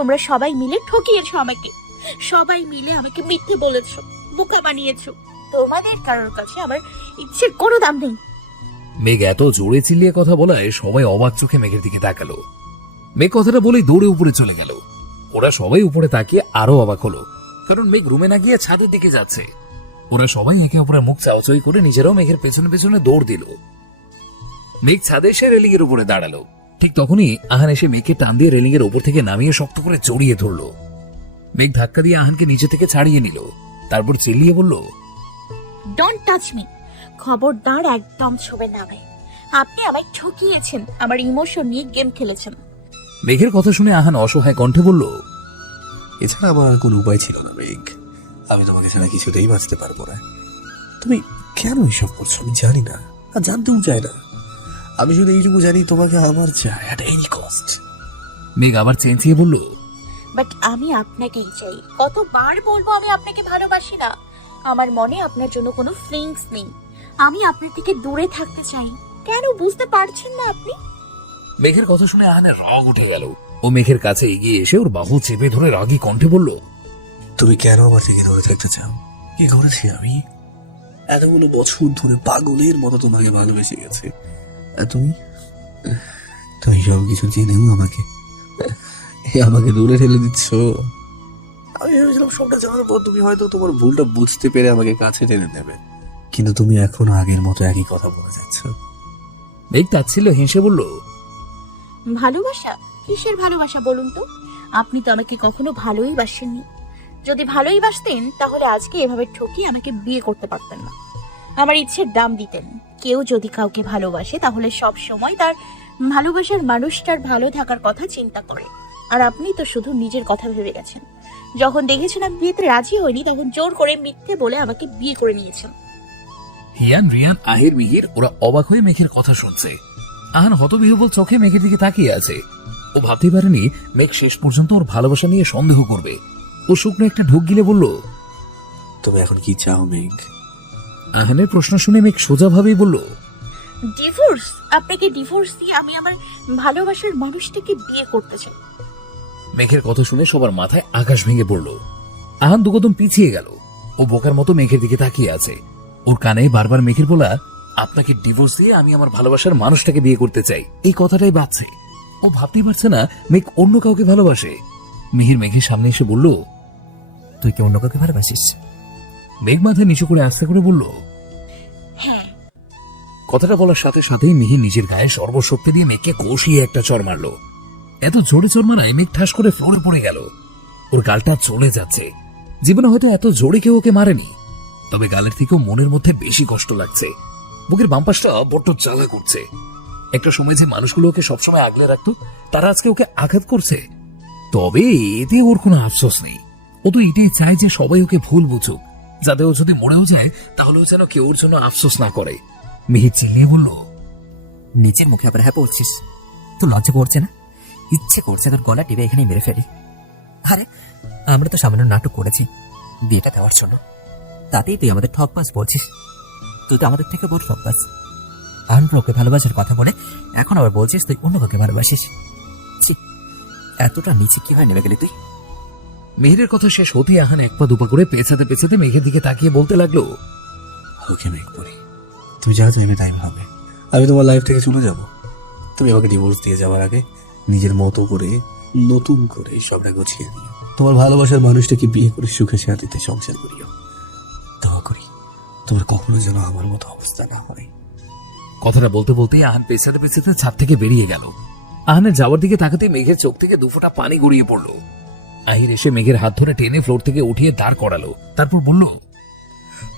তোমরা সবাই মিলে ঠকিয়েছো আমাকে, সবাই মিলে আমাকে মিথ্যে বলেছো, বোকা বানিয়েছো। তোমাদের কারোর কাছে আমার ইচ্ছের কোনো দাম নেই। মেঘ এত জোরে চিল্লিয়ে কথা বলায় সবাই অবাক চোখে মেঘের দিকে তাকালো। মেঘ কথাটা বলেই দৌড়ে উপরে চলে গেল। ওরা সবাই উপরে তাকিয়ে আরো অবাক হলো, কারণ মেঘ রুমে না গিয়ে ছাদের দিকে যাচ্ছে। ওরা সবাই একে অপরের মুখ চাওয়াচাই করে নিজেরাও মেঘের পেছনে পেছনে দৌড় দিল। মেঘ ছাদে এসে রেলিং এর উপরে দাঁড়ালো। ঠিক তখনই আহান এসে মেঘকে টান দিয়ে রেলিং এর উপর থেকে নামিয়ে শক্ত করে জড়িয়ে ধরলো। মেঘ ধাক্কা দিয়ে আহানকে নিচে থেকে ছাড়িয়ে নিল, তারপর চিল্লিয়ে বলল, ডোন্ট টাচ মি, খবরদার একদম ছবে নামে। আপনি আমায় ঠকিয়েছেন, আমার ইমোশন নিয়ে গেম খেলেছেন। মেঘের কথা শুনে আহান অসহায় কণ্ঠে বলল, এছাড়া আমার আর কোনো উপায় ছিল না মেঘ। আমি তোমাকে ছাড়া কিছুতেই বাঁচতে পারবো না। তুমি কেন এসব করছো আমি জানি না, আর জানতেও চাই না। আমি শুধু এইটুকু জানি তোমাকে আমার চাই অ্যাট এনি কস্ট। মেঘ আবার চেঁচিয়ে বলল, বাট আমি আপনাকেই চাই। কতবার বলবো আমি আপনাকে ভালোবাসি না, আমার মনে আপনার জন্য কোনো ফিলিংস নেই। আমি আপনার থেকে দূরে থাকতে চাই। কেন বুঝতে পারছেন না আপনি? মেঘের কথা শুনে আহানের রাগ উঠে গেল। ও মেঘের কাছে এগিয়ে এসে ওর বাহু চেপে ধরে রাগী কণ্ঠে বলল, তুমি কেন আমার থেকে দূরে থাকতে চাও? কি করেছি আমি? এতগুলো বছর ধরে পাগলের মতো তোমাকে ভালোবেসে গেছে, আর তুমি তুমি সব কিছু জেনেও আমাকে দূরে ঠেলে দিচ্ছ। আমি ভেবেছিলাম সবটা জানার পর তুমি হয়তো তোমার ভুলটা বুঝতে পেরে আমাকে কাছে টেনে নেবে, কিন্তু তুমি এখনো আগের মতো একই কথা বলে যাচ্ছ। মেঘ তাচ্ছিল্য হেসে বলল, ভালোবাসা? কিসের ভালোবাসা বলুন তো? আপনি তো আমাকে কখনো ভালোই বাসেননি। যদি ভালোই বাসতেন তাহলে আজকে এভাবে ঠকিয়ে আমাকে বিয়ে করতে পারতেন না, আমার ইচ্ছের দাম দিতেন। কেউ যদি কাউকে ভালোবাসে তাহলে সব সময় তার ভালোবাসার মানুষটার ভালো থাকার কথা চিন্তা করে। আর আপনি তো শুধু নিজের কথা ভেবে গেছেন। যখন দেখেছেন আমি বিয়েতে রাজি হইনি, তখন জোর করে মিথ্যে বলে আমাকে বিয়ে করে নিয়েছেন। হিয়ান, রিয়ান, আহির, মিহির ওরা অবাক হয়ে মেঘের কথা শুনছে। আহান হতবিহ্বল চোখে মেঘের দিকে তাকিয়ে আছে। ও ভাবতে পারেনি মেঘ শেষ পর্যন্ত ওর ভালোবাসা নিয়ে সন্দেহ করবে। ও শুকনো একটা ঢোক গিলে বলল, তুমি এখন কি চাও মেঘ? আহানের প্রশ্ন শুনে মেঘ সোজাভাবেই বলল, ডিভোর্স। আপনাকে ডিভোর্স দিয়ে আমি আমার ভালোবাসার মানুষটাকে বিয়ে করতে চাই। মেঘের কথা শুনে সবার মাথায় আকাশ ভেঙে পড়ল। আহান দুকদম পিছিয়ে গেল। ও বোকার মতো মেঘের দিকে তাকিয়ে আছে। ওর কানে বারবার মেঘের বলা, আপনাকে ডিভোর্স দিয়ে আমি আমার ভালোবাসার মানুষটাকে বিয়ে করতে চাই, এই কথাটাই বাজছে। ও ভাবতেই পারছে না মেঘ অন্য কাউকে ভালোবাসে। মিহির মেঘের সামনে এসে বলল, তুই কি অন্য কাউকে ভালোবাসিস? মেঘ মাথা নিচু করে আস্তে করে বলল, হ্যাঁ। কথাটা বলার সাথে সাথেই মিহির নিজের গায়ে সর্বশক্তি দিয়ে মেঘকে কষিয়ে একটা চড় মারল। এত জোরে চড় মারায় মেঘ ঠাস করে ফ্লোরে পড়ে গেল। ওর গালটা চলে যাচ্ছে। জীবনে হয়তো এত জোরে কেউ ওকে মারেনি, তবে গালের থেকেও মনের মধ্যে বেশি কষ্ট লাগছে। বুকের বামপাশটা বড্ড জ্বালা করছে। একটা সময় যে মানুষগুলো ওকে সবসময় আগলে রাখতো, তারা আজকে ওকে আঘাত করছে। তবে এতে ওর কোনো আফসোস নেই। ও তো এটাই চায় যে সবাই ওকে ভুল বুঝুক, যাতে ও যদি মরেও যায় তাহলেও যেন কেউ ওর জন্য আফসোস না করে। মিহির চিল্লিয়ে বলল, নিজের মুখে আবার হ্যাঁ বলছিস? তো লজ্জা করছে না? ইচ্ছে করছে তোর গলা টিপে এখানে মেরে ফেলি। আরে আমরা তো সামান্য নাটক করেছি বিয়েটা দেওয়ার জন্য, তাতেই তুই আমাদের ঠকবাজ বলছিস। তুই তো আমাদের থেকে বড় ঠকবাজ। আনপ্রকে ভালোবাসার কথা বলে এখন আবার বলছিস তুই অন্য কাউকে ভালোবাসিস। ছি, এতটা নিচে কিভাবে নেমে গেলি তুই? মিহিরের কথা শেষ হতেই আহান এক পা দুপা করে পেছাতে পেছাতে মেঘের দিকে তাকিয়ে বলতে লাগলো, ওকে মেঘ পড়ি, তুমি যা চাইবে টাইম হবে। আমি তোমার লাইফ থেকে চলে যাব। তুমি আমাকে ডিভোর্স দিয়ে যাওয়ার আগে নিজের মতো করে নতুন করে সবটা গুছিয়ে দিও। তোমার ভালোবাসার মানুষটাকে বিয়ে করে সুখে শান্তিতে সংসার করিও। দোয়া করি তোমার কখনো যেন আমার মতো অবস্থা না হয়। কথাটা বলতে বলতেই আহান পেছাতে পেছাতে ছাদ থেকে বেরিয়ে গেল। আহানের যাওয়ার দিকে তাকাতে মেঘের চোখ থেকে দুফোঁটা পানি গড়িয়ে পড়ল। আহির এসে মেঘের হাত ধরে টেনে ফ্লোর থেকে উঠিয়ে দাঁড় করালো। তারপর বলল,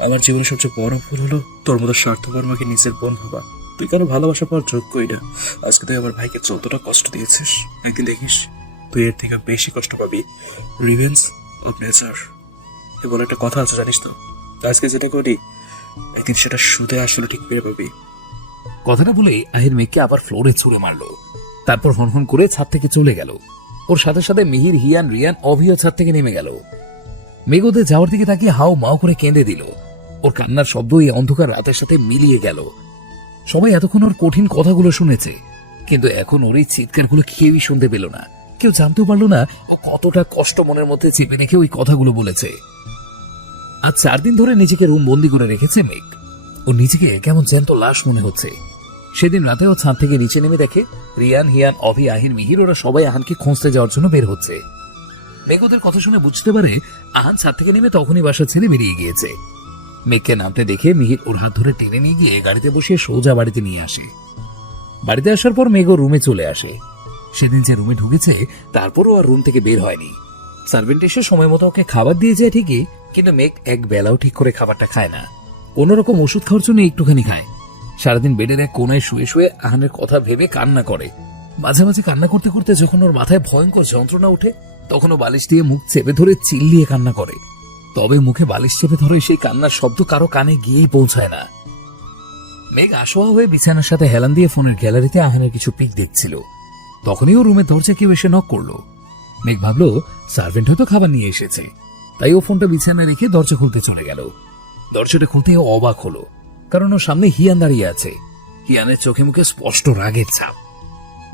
আমার জীবনের সবচেয়ে বড় ভুল হলো তোর মতো স্বার্থপর মাকে নিজের বোন ভাবা। তুই কারো ভালোবাসা পাওয়ার যোগ্যই না। আজকে তুই আমার ভাইকে যতটা কষ্ট দিয়েছিস, একদিন দেখিস তুই এর থেকে বেশি কষ্ট পাবি। রিভেঞ্জ অফ নেচার এ বলে একটা কথা আছে, জানিস তো? আজকে যেটা করি একদিন সেটা সুদে আসলে ঠিক পেয়ে পাবি। কথাটা বলে আহির মেঘকে আবার ফ্লোরে ছুঁড়ে মারলো। তারপর হনহন করে ছাদ থেকে চলে গেল। ওর সাথে সাথে মিহির, হিয়ান, রিয়ান, অভিও ছাদ থেকে নেমে গেল। মেঘ ওদের যাওয়ার দিকে তাকিয়ে হাও মাও করে কেঁদে দিল। ওর কান্নার শব্দ এই অন্ধকার রাতের সাথে মিলিয়ে গেল। সবাই এতক্ষণ ওর কঠিন কথাগুলো শুনেছে, কিন্তু এখন ওর এই চিৎকারগুলো কেউই শুনতে পেল না। কেউ জানতেও পারলো না ও কতটা কষ্ট মনের মধ্যে চেপে রেখে ওই কথাগুলো বলেছে। আজ 4 দিন ধরে নিজেকে রুম বন্দি করে রেখেছে মেঘ। ও নিজেকে কেমন জ্যান্ত লাশ মনে হচ্ছে। সেদিন রাতে ও ছাদ থেকে নিচে নেমে দেখে রিয়ান, হিয়ান, অভি, আহির, মিহির ওরা সবাই আহানকে খুঁজতে যাওয়ার জন্য বের হচ্ছে। মেঘ ওদের কথা শুনে বুঝতে পারে আহান ছাদ থেকে নেমে তখনই বাসা ছেড়ে বেরিয়ে গিয়েছে। মেঘকে নামতে দেখে মিহির ওর হাত ধরে টেনে নিয়ে গিয়ে গাড়িতে বসিয়ে সোজা বাড়িতে নিয়ে আসে। বাড়িতে আসার পর মেঘ ওর রুমে চলে আসে। সেদিন যে রুমে ঢুকেছে তারপরও আর রুম থেকে বের হয়নি। সার্ভেন্ট এসে সময় মতো ওকে খাবার দিয়ে যায় ঠিকই, কিন্তু মেঘ এক বেলাও ঠিক করে খাবারটা খায় না। কোনোরকম ওষুধ খাওয়ার জন্য একটুখানি খায়। সারাদিন বেডের এক কোনায় শুয়ে শুয়ে আহানের কথা ভেবে কান্না করে। মাঝে মাঝে কান্না করতে করতে যখন ওর মাথায় ভয়ঙ্কর যন্ত্রণা ওঠে তখন ও বালিশ দিয়ে মুখ চেপে ধরে চিল্লিয়ে কান্না করে। তবে মুখে বালিশ চেপে ধরে সেই কান্নার শব্দ কারো কানে গিয়েই পৌঁছায় না। মেঘ আসোয়া হয়ে বিছানার সাথে হেলান দিয়ে ফোনের গ্যালারিতে আহানের কিছু পিক দেখছিল। তখনই ও রুমের দরজা কেউ এসে নক করলো। মেঘ ভাবলো সার্ভেন্ট হয়তো খাবার নিয়ে এসেছে, তাই ও ফোনটা বিছানায় রেখে দরজা খুলতে চলে গেল। দরজাটা খুলতে ও অবাক হলো, কারণ ওর সামনে হিয়ান দাঁড়িয়ে আছে। হিয়ানের চোখে মুখে স্পষ্ট রাগের ছাপ।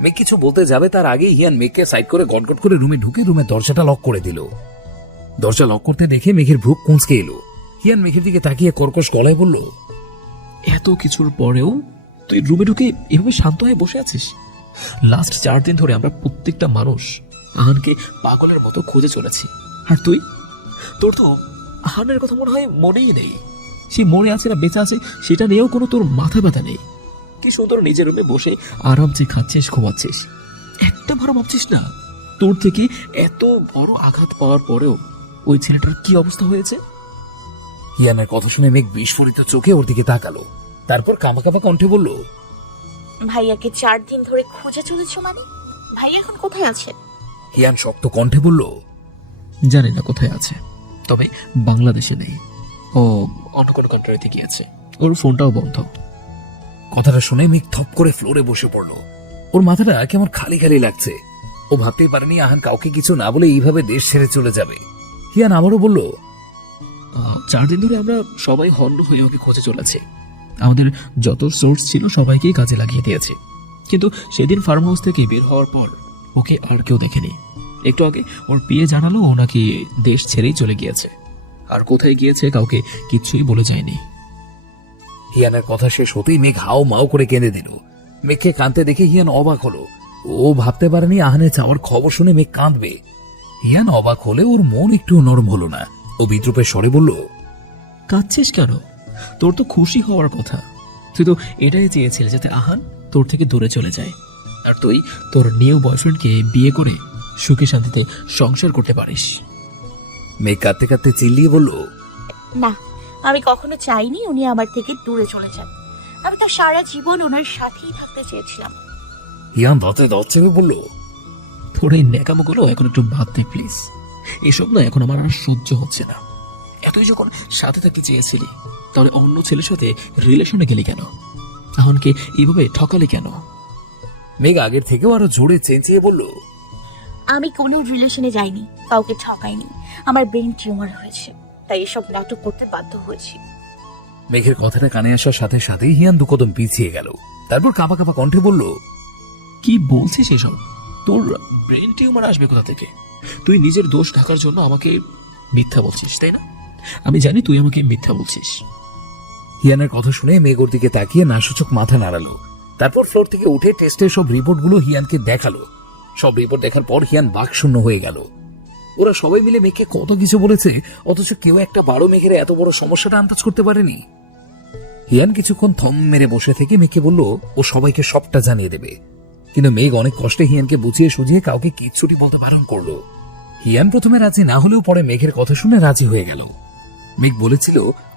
মেঘ কিছু বলতে যাবে তার আগেই হিয়ান মেঘকে সাইড করে গটগট করে রুমে ঢুকে রুমের দরজাটা লক করে দিল। দরজা লক করতে দেখে মেঘের ভ্রু কুঁচকে এলো। হিয়ান মেঘের দিকে তাকিয়ে কর্কশ গলায় বলল, এত কিছুর পরেও তুই রুমে ঢুকে এভাবে শান্ত হয়ে বসে আছিস? লাস্ট 4 দিন ধরে আমরা প্রত্যেকটা মানুষ আহানকে পাগলের মতো খুঁজে চলেছি, আর তোর তো আহানের কথা মনে হয় মনেই নেই। সে মরে আছে না বেঁচে আছে সেটা নিয়েও কোনো তোর মাথা ব্যথা নেই। কি সুন্দর নিজের রুমে বসে আরামসে খাচ্ছিস, ঘুমাচ্ছিস, একটা ভালো ভাবছিস না তোর থেকে এত বড় আঘাত পাওয়ার পরেও ওই ছেলেটার কি অবস্থা হয়েছে? হিয়ানের কথা শুনে মেঘ বিস্ফোরিত চোখে ওর দিকে তাকালো। তারপর কামাকামা কণ্ঠে বলল, ভাইয়াকে 4 দিন ধরে খুঁজে চলেছ মানে? ভাইয়া এখন কোথায় আছেন? হিয়ান শক্ত কণ্ঠে বলল, জানি না কোথায় আছে, তবে বাংলাদেশে নেই, ও অন্য কোনো কান্ট্রিতে গিয়েছে, ওর ফোনটাও বন্ধ। কথাটা শুনে মেঘ থপ করে ফ্লোরে বসে পড়ল। ওর মাথাটা কেমন খালি খালি লাগছে। ও ভাবতেই পারেনি আহান কাউকে কিছু না বলে এইভাবে দেশ ছেড়ে চলে যাবে। হিয়ান আবারও বলল, 4 দিন ধরে আমরা সবাই হন্য হয়ে ওকে খোঁজে চলেছি। আমাদের যত সোর্স ছিল সবাইকেই কাজে লাগিয়ে দিয়েছি, কিন্তু সেদিন ফার্ম হাউস থেকে বের হওয়ার পর ওকে আর কেউ দেখেনি। একটু আগে ওর পিএ জানালো ও নাকি দেশ ছেড়েই চলে গিয়েছে, আর কোথায় গিয়েছে কাউকে কিচ্ছুই বলে যায়নি। হিয়ানের কথা শেষ হতেই মেঘ হাও মাও করে কেঁদে দিল। মেঘকে কাঁদতে দেখে হিয়ান অবাক হলো। ও ভাবতে পারেনি আহানের চাওয়ার খবর শুনে মেঘ কাঁদবে। হিয়ান অবাক হলে ওর মন একটু নরম হলো না। ও বিদ্রুপের স্বরে বলল, কাঁদছিস কেন? তোর তো খুশি হওয়ার কথা। তুই তো এটাই চেয়েছিলি যাতে আহান তোর থেকে দূরে চলে যায়, আর তুই তোর নিউ বয়ফ্রেন্ডকে বিয়ে করে সুখে শান্তিতে সংসার করতে পারিস। মেঘ কাঁদতে কাঁদতে চিল্লিয়ে বলল, না, আমি কখনো চাইনি উনি আমার থেকে দূরে চলে যান। আমি তো সারা জীবন ওনার সাথেই থাকতে চেয়েছিলাম। হিয়ান দাঁতে দাঁত চেপে বলল, তোর এই ন্যাকামোগুলো এখন একটু বাদ দে প্লিজ। এসব না এখন আমার আর সহ্য হচ্ছে না। এতই যখন সাথে থাকতে চেয়েছিলি, তাহলে অন্য ছেলের সাথে রিলেশনে গেলি কেন? আহানকে এইভাবে ঠকালি কেন? মেঘ আগের থেকেও আরো জোরে চেঁচিয়ে বলল, আমি কোনো রিলেশনে যাইনি, কাউকে ঠকাইনি। আমার ব্রেন টিউমার হয়েছে, তাই এসব নাটক করতে বাধ্য হয়েছি। মেঘের কথাটা কানে আসার সাথে সাথেই হিয়ান দুকদম পিছিয়ে গেল। তারপর কাঁপা কাঁপা কণ্ঠে বলল, কি বলছিস এসব? তোর ব্রেন টিউমার আসবে কোথা থেকে? তুই নিজের দোষ ঢাকার জন্য আমাকে মিথ্যা বলছিস, তাই না? আমি জানি তুই আমাকে মিথ্যা বলছিস। হিয়ানের কথা শুনে মেঘ ওর দিকে তাকিয়ে নাসূচক মাথা নাড়ালো। তারপর ফ্লোর থেকে উঠে টেস্টের সব রিপোর্টগুলো হিয়ানকে দেখালো। সব রিপোর্ট দেখার পর হিয়ান বাকশূন্য হয়ে গেল। ওরা সবাই মিলে মেঘকে কত কিছু বলেছে, অথচ কেউ একটা বারো মেঘের এত বড় সমস্যাটা আন্দাজ করতে পারেনি। হিয়ান কিছুক্ষণ থম মেরে বসে থেকে মেঘকে বলল ও সবাইকে সবটা জানিয়ে দেবে, কিন্তু মেঘ অনেক কষ্টে হিয়ানকে বুঝিয়ে সুঝিয়ে কাউকে কিচ্ছুটি বলতে বারণ করলো। হিয়ান প্রথমে রাজি না হলেও পরে মেঘের কথা শুনে রাজি হয়ে গেল। মেঘ বলেছিল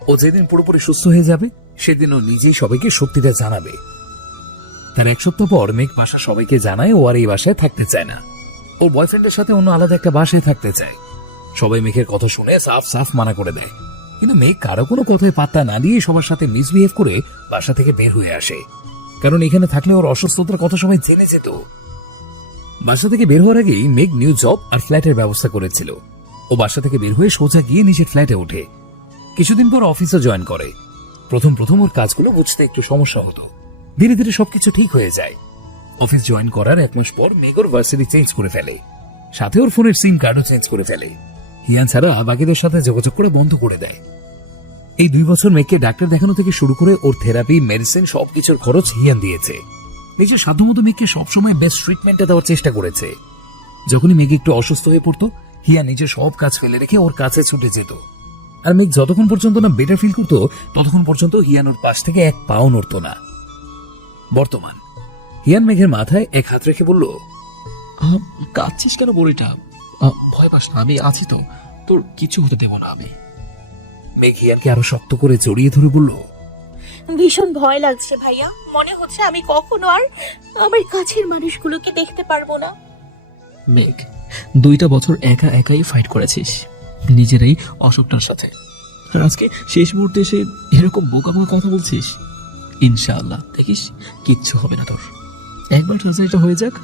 ও যেদিন পুরোপুরি সুস্থ হয়ে যাবে সেদিন ও নিজেই সবাইকে সত্যিটা জানাবে। তার 1 সপ্তাহ পর মেঘ বাসা সবাইকে জানায় ও আর এই বাসায় থাকতে চায় না। ওর বয়ফ্রেন্ডের সাথে অন্য আলাদা একটা বাসায় থাকতে চায়। সবাই মেঘের কথা শুনে সাফ সাফ মানা করে দেয়, কিন্তু মেঘ কারো কোনো কথায় পাত্তা না দিয়ে সবার সাথে মিসবিহেভ করে বাসা থেকে বের হয়ে আসে। কারণ এখানে থাকলে ওর অসুস্থতার কথা সবাই জেনে যেত। বাসা থেকে বের হওয়ার আগেই মেঘ নিউ জব আর ফ্ল্যাটের ব্যবস্থা করেছিল। ও বাসা থেকে বের হয়ে সোজা গিয়ে নিজের ফ্ল্যাটে ওঠে। কিছুদিন পর অফিসে জয়েন করে। প্রথম ওর কাজগুলো বুঝতে একটু সমস্যা হতো, ধীরে ধীরে সবকিছু ঠিক হয়ে যায়। অফিস জয়েন করার 1 মাস পর মেঘ ওর ভার্সিটি চেঞ্জ করে ফেলে। সাথে ওর ফোনের সিম কার্ডও চেঞ্জ করে ফেলে। হিয়ান ছাড়া বাকিদের সাথে যোগাযোগ করে বন্ধ করে দেয়। এই 2 বছর মেয়েকে ডাক্তার দেখানো থেকে শুরু করে ওর থেরাপি, মেডিসিন সবকিছুর খরচ হিয়ান দিয়েছে। নিজের সাধ্যমতো মেয়েকে সবসময় বেস্ট ট্রিটমেন্টটা দেওয়ার চেষ্টা করেছে। যখনই মেঘ একটু অসুস্থ হয়ে পড়তো, হিয়া নিজের সব কাজ ফেলে রেখে ওর কাছে ছুটে যেত। আর মেঘ যতক্ষণ পর্যন্ত না বেটার ফিল করতো, ততক্ষণ পর্যন্ত হিয়ান ওর পাশ থেকে এক পাও নড়তো না। বর্তমান হিয়ান মেঘের মাথায় এক হাত রেখে বলল, কাঁদছিস কেন বড়িটা? ভয় পাস না, আমি আছি তো, তোর কিছু হতে দেব না আমি। মেঘ হিয়ানকে আরো শক্ত করে জড়িয়ে ধরে বলল, ভীষণ ভয় লাগছে ভাইয়া, মনে হচ্ছে আমি কখনো আর আমার কাছের মানুষগুলোকে দেখতে পারবো না। মেঘ, 2টা বছর একা একাই ফাইট করেছিস নিজের এই অসুখটার সাথে, আর আজকে শেষ মুহূর্তে এসে এরকম বোকা বোকা কথা বলছিস। ইনশাআল্লাহ দেখিস কিচ্ছু হবে না তোর। একবার সার্জারিটা হয়ে যাক,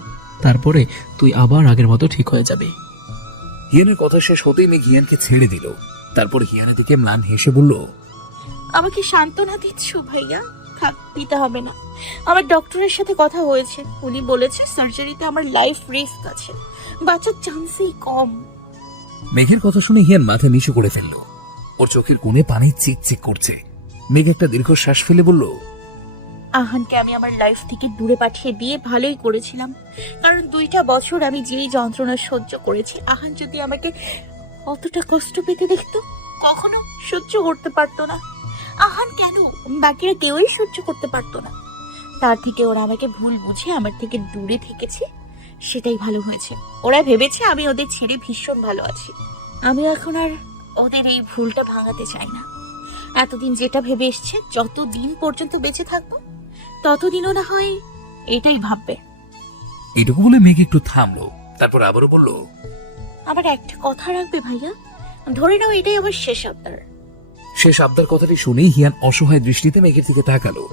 তারপরে তুই আবার আগের মতো ঠিক হয়ে যাবে। হিয়ানের কথা শেষ হতেই মেঘ হিয়ানকে ছেড়ে দিল। তারপর হিয়ানের দিকে ম্লান হেসে বলল, আমাকে সান্ত্বনা দিচ্ছ ভাইয়া? থাক, দিতে হবে না। আমার ডক্টরের সাথে কথা হয়েছে, উনি বলেছে সার্জারিতে আমার লাইফ রিস্ক আছে, বাঁচার চান্সই কম। মেঘের কথা শুনে হিয়ান মাথা নিচু করে ফেলল। ওর চোখের কোণে পানি চিকচিক করছে। মেঘ একটা দীর্ঘশ্বাস ফেলে বলল, আহানকে আমি আমার লাইফ থেকে দূরে পাঠিয়ে দিয়ে ভালোই করেছিলাম, কারণ 2টা বছর আমি যেই যন্ত্রণা সহ্য করেছি, আহান যদি আমাকে অতটা কষ্ট পেতে দেখতো, কখনো সহ্য করতে পারতো না। আহান কেন, বাকিরা কেউই সহ্য করতে পারতো না। তার থেকে ওরা আমাকে ভুল বুঝে আমার থেকে দূরে থেকেছে, সেটাই ভালো হয়েছে। ওরা ভেবেছে আমি ওদের ছেড়ে ভীষণ ভালো আছি। আমি এখন আর ওদের এই ভুলটা ভাঙাতে চাই না। এতদিন যেটা ভেবে এসছে, যতদিন পর্যন্ত বেঁচে থাকবো ততদিনও না হয় এটাই ভাববে। এটুকু বলে মেঘ একটু থামলো। তারপর আবারও বলল, আমার একটা কথা রাখবে ভাইয়া? ধরে নাও এটাই আমার শেষ আবদার। শেষ আবদার কথাটি শুনেই হিয়ান অসহায় দৃষ্টিতে মেঘের দিকে তাকালো।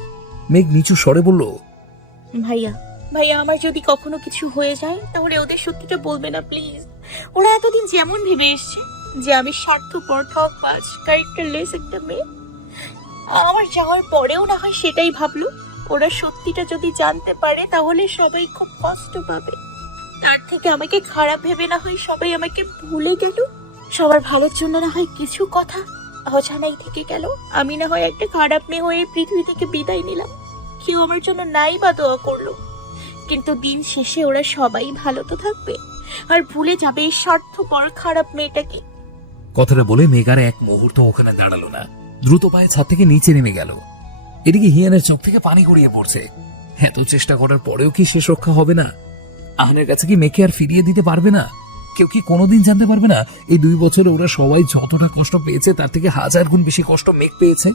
মেঘ নিচু স্বরে বলল, ভাইয়া ভাইয়া, আমার যদি কখনো কিছু হয়ে যায়, তাহলে ওদের সত্যিটা বলবে না প্লিজ। ওরা এতদিন যেমন ভেবে এসছে যে আমি স্বার্থপর, ঠকবাজ, ক্যারেক্টারলেস একটা মেয়ে, আমার যাওয়ার পরেও না হয় সেটাই ভাবলো। ওরা সত্যিটা যদি জানতে পারে, তাহলে সবাই খুব কষ্ট পাবে। তার থেকে আমাকে খারাপ ভেবে না হয় সবাই আমাকে ভুলে গেল। সবার ভালোর জন্য না হয় কিছু কথা অজানাই থেকে গেল। আমি না হয় একটা খারাপ মেয়ে হয়ে পৃথিবী থেকে বিদায় নিলাম, কেউ আমার জন্য নাই বা দোয়া করলো, কিন্তু দিন শেষে ওরা সবাই ভালো তো থাকবে, আর ভুলে যাবে এই স্বার্থপর খারাপ মেয়েটাকে। কথাটা বলে মেঘ আর এক মুহূর্ত ওখানে দাঁড়ালো না। দ্রুত পায়ে ছাদ থেকে নিচে নেমে গেল। এদিকে হিয়ানের চোখ থেকে পানি গড়িয়ে পড়ছে। এত চেষ্টা করার পরেও কি শেষ রক্ষা হবে না? আহানের কাছে কি মেঘকে আর ফিরিয়ে দিতে পারবে না? কেউ কি কোনোদিন জানতে পারবে না এই 2 বছরে ওরা সবাই যতটা কষ্ট পেয়েছে, তার থেকে 1000 গুণ বেশি কষ্ট মেঘ পেয়েছে?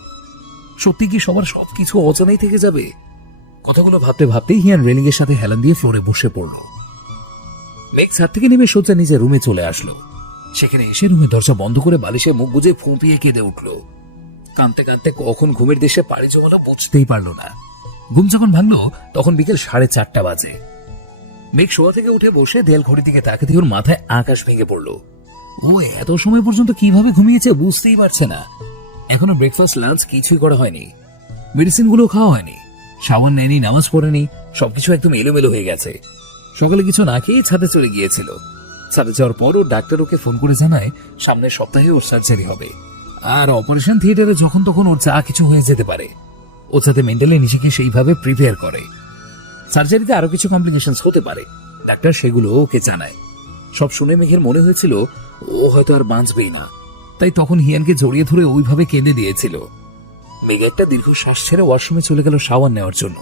সত্যি কি সবার সবকিছু অজানাই থেকে যাবে? কথাগুলো ভাবতে ভাবতেই হিয়ান রেলিং এর সাথে হেলান দিয়ে ফ্লোরে বসে পড়ল। মেঘ ছাদ থেকে নেমে সোজা নিজের রুমে চলে আসলো। সেখানে এসে রুমের দরজা বন্ধ করে বালিশে মুখ গুজে ফুঁপিয়ে কেঁদে উঠলো। কাঁদতে কাঁদতে কখন ঘুমের দেশে পাড়ি জমালো বুঝতেই পারলো না। ঘুম যখন ভাঙলো, তখন বিকেল 4:30 বাজে। মেঘ শোয়া থেকে উঠে বসে দেয়াল ঘড়ির দিকে তাকাতে ওর মাথায় আকাশ ভেঙে পড়লো। ও এত সময় পর্যন্ত কিভাবে ঘুমিয়েছে বুঝতেই পারছে না। এখনো ব্রেকফাস্ট, লাঞ্চ কিছুই করা হয়নি। মেডিসিন গুলো খাওয়া হয়নি, শাওয়ার নেয়নি, নামাজ পড়েনি, সবকিছু একদম এলোমেলো হয়ে গেছে। সকালে কিছু না খেয়ে ছাদে চলে গিয়েছিল। ছাদে যাওয়ার পর ওর ডাক্তার ওকে ফোন করে জানায় সামনের সপ্তাহে ওর সার্জারি হবে, আর অপারেশন থিয়েটারে যখন তখন ওর যা কিছু হয়ে যেতে পারে। ও যাতে মেন্টালি নিজেকে সেইভাবে প্রিপেয়ার করে। সার্জারিতে আরো কিছু কমপ্লিকেশনস হতে পারে, ডাক্তার সেগুলো ওকে জানায়। সব শুনে মেঘের মনে হয়েছিল ও হয়তো আর বাঁচবেই না, তাই তখন হিয়ানকে জড়িয়ে ধরে ওইভাবে কেঁদে দিয়েছিল। মেঘ একটা দীর্ঘ শ্বাস ছেড়ে ওয়াশরুমে চলে গেল শাওয়ার নেওয়ার জন্য।